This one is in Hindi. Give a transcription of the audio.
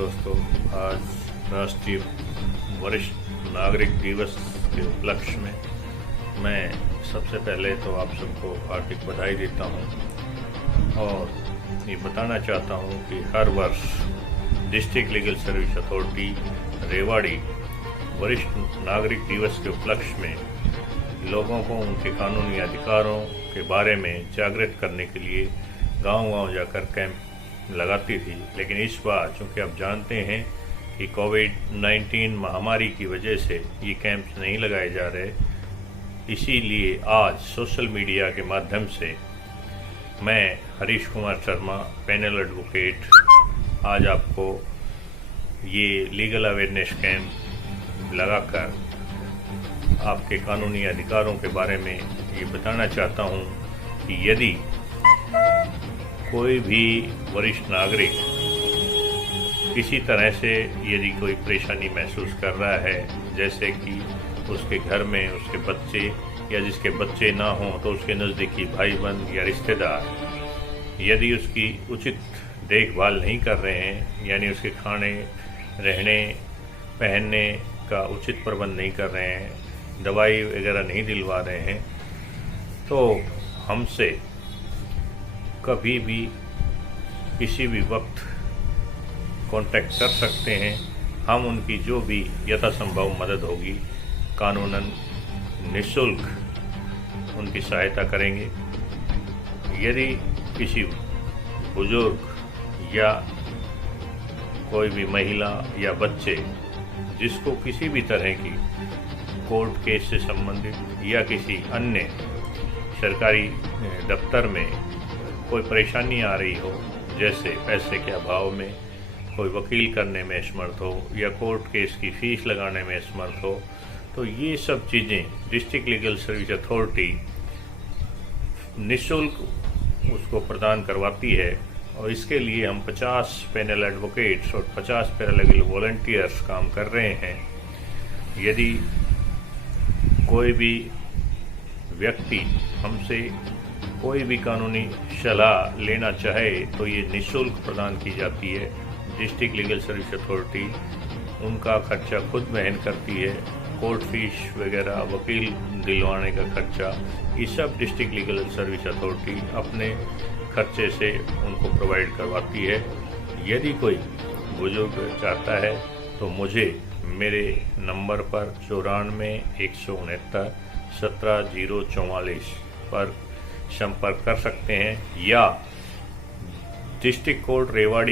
दोस्तों, आज राष्ट्रीय वरिष्ठ नागरिक दिवस के उपलक्ष्य में मैं सबसे पहले तो आप सबको हार्दिक बधाई देता हूं और ये बताना चाहता हूं कि हर वर्ष district legal service authority Rewari वरिष्ठ नागरिक दिवस के उपलक्ष्य में लोगों को उनके कानूनी अधिकारों के बारे में जागृत करने के लिए गांव-गांव जाकर कैंप लगाती थी। लेकिन इस बार चूँकि आप जानते हैं कि कोविड-19 महामारी की वजह से ये कैंप्स नहीं लगाए जा रहे, इसीलिए आज सोशल मीडिया के माध्यम से मैं हरीश कुमार शर्मा, पैनल एडवोकेट, आज आपको ये लीगल अवेयरनेस कैंप लगाकर आपके कानूनी अधिकारों के बारे में ये बताना चाहता हूँ कि यदि कोई भी वरिष्ठ नागरिक किसी तरह से यदि कोई परेशानी महसूस कर रहा है, जैसे कि उसके घर में उसके बच्चे या जिसके बच्चे ना हों तो उसके नज़दीकी भाई बंद या रिश्तेदार यदि उसकी उचित देखभाल नहीं कर रहे हैं, यानी उसके खाने, रहने, पहनने का उचित प्रबंध नहीं कर रहे हैं, दवाई वगैरह नहीं दिलवा रहे हैं, तो हमसे कभी भी किसी भी वक्त कांटेक्ट कर सकते हैं। हम उनकी जो भी यथासंभव मदद होगी कानूनन निःशुल्क उनकी सहायता करेंगे। यदि किसी बुजुर्ग या कोई भी महिला या बच्चे जिसको किसी भी तरह की कोर्ट केस से संबंधित या किसी अन्य सरकारी दफ्तर में कोई परेशानी आ रही हो, जैसे पैसे के अभाव में कोई वकील करने में असमर्थ हो या कोर्ट केस की फीस लगाने में असमर्थ हो, तो ये सब चीज़ें डिस्ट्रिक्ट लीगल सर्विस अथॉरिटी निःशुल्क उसको प्रदान करवाती है। और इसके लिए हम 50 पैनल एडवोकेट्स और 50 पैरालीगल वॉलंटियर्स काम कर रहे हैं। यदि कोई भी व्यक्ति हमसे कोई भी कानूनी सलाह लेना चाहे तो ये निःशुल्क प्रदान की जाती है। डिस्ट्रिक्ट लीगल सर्विस अथॉरिटी उनका खर्चा खुद वहन करती है। कोर्ट फीस वगैरह, वकील दिलवाने का खर्चा, ये सब डिस्ट्रिक्ट लीगल सर्विस अथॉरिटी अपने खर्चे से उनको प्रोवाइड करवाती है। यदि कोई बुजुर्ग चाहता है तो मुझे मेरे नंबर पर 94 169 17 044 पर संपर्क कर सकते हैं या डिस्ट्रिक्ट कोर्ट रेवाड़ी